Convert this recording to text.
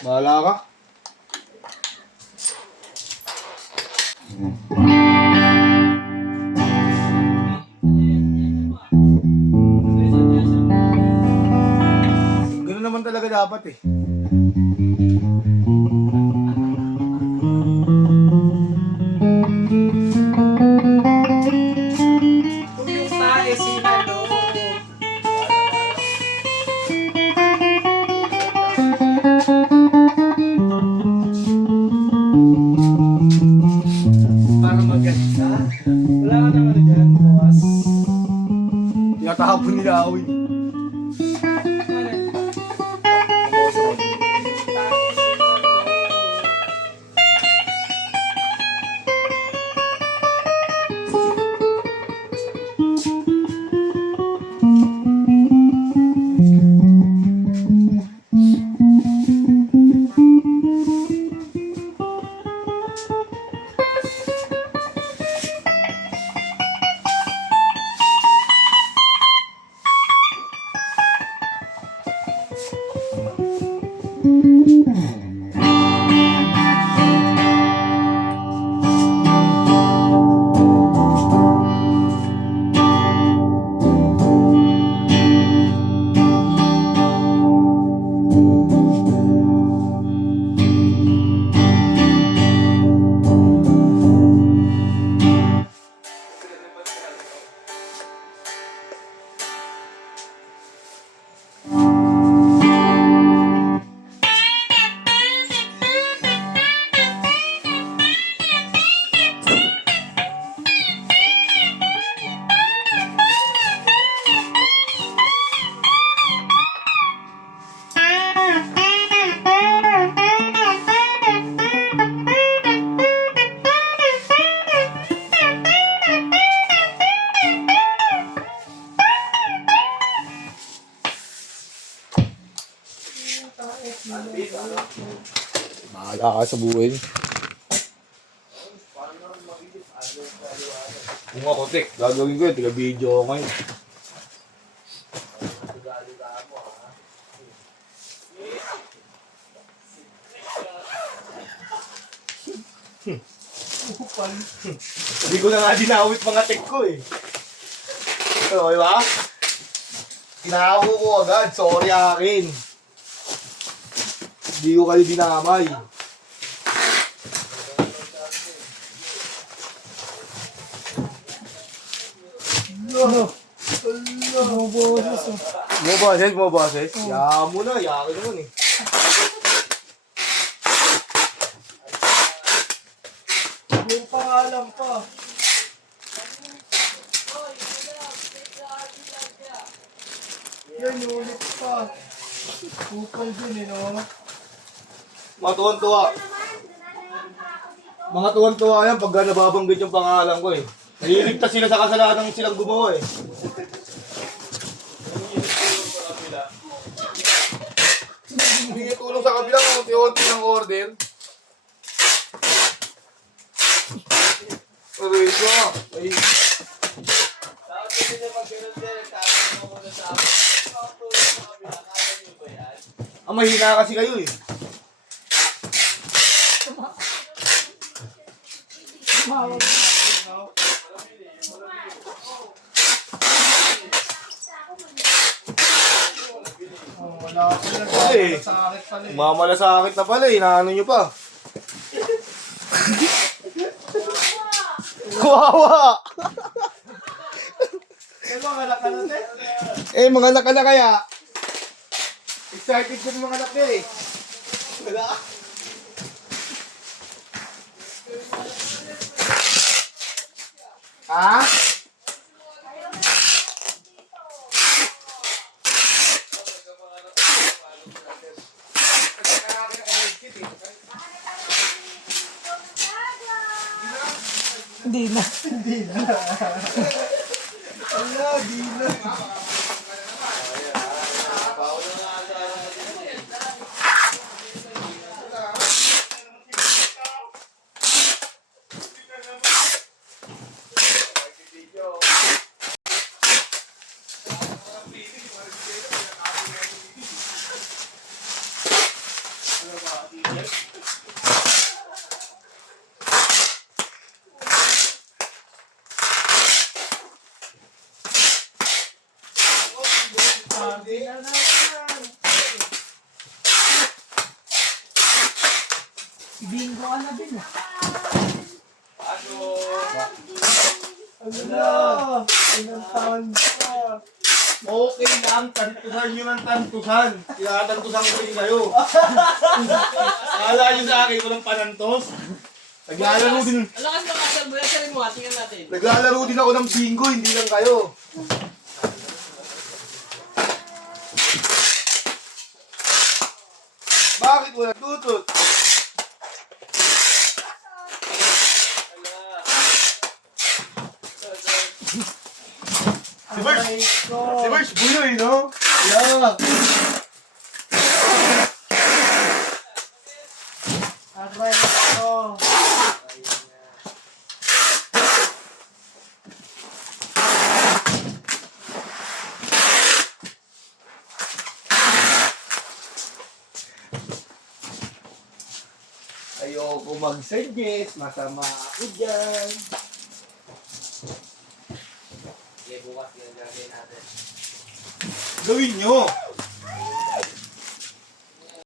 Bahala ka. Ganun naman talaga dapat eh. Kung yung tae sinalo. Para maganda. Wala ka naman dyan, boss. Tinatahapon nila ako eh. Bahala ka sa buhay. Kung ako, Tek, gagawin ko yun. Tiga-video ako ngayon. Hindi ko na nga dinawit mga tek ko eh. So, di ba? Tinago ko agad. Sorry akin. Hindi ko kayo dinamay. Mo boses. Yaman mo na, yakin naman eh. Yung pangalan pa. Yan, ulit pa. Kupal din eh, no? Mga tuwan-tuwa. Mga tuwan-tuwa yan pagka nababanggit yung pangalan ko eh. Naliligtas sila sa kasalanan ng silang gumawa eh. Hindi tulong sa kabila kung unti-unti ng order. Aray ko. Ay. Mahina kasi kayo eh. Wala ako sila. Eh, Sakit pala eh. mamalasakit na pala eh. Naano nyo pa. Kawawa! Mga anak ka na, te? Mga anak ka na kaya. Excited ko yung mga anak niya eh. Wala. Ha? Hindi na. Ala, di na. Bingo ka na din. Ano na? Ilang taon pa. Okay lang, tantusan nyo ng tantusan. Tinatantusan ko rin kayo. Kala nyo sa akin, walang panantos. Naglalaro din. Ang lakas ng asal mo, yasarin mo, tingnan natin. Naglalaro din ako ng bingo, hindi lang kayo. Bakit wala tutut? Si Bers buyoy, no? Yeah. Aray ko. Ayoko mag-suggest, masama ako dyan. Okay, bukas yung gagawin natin. Gawin nyo!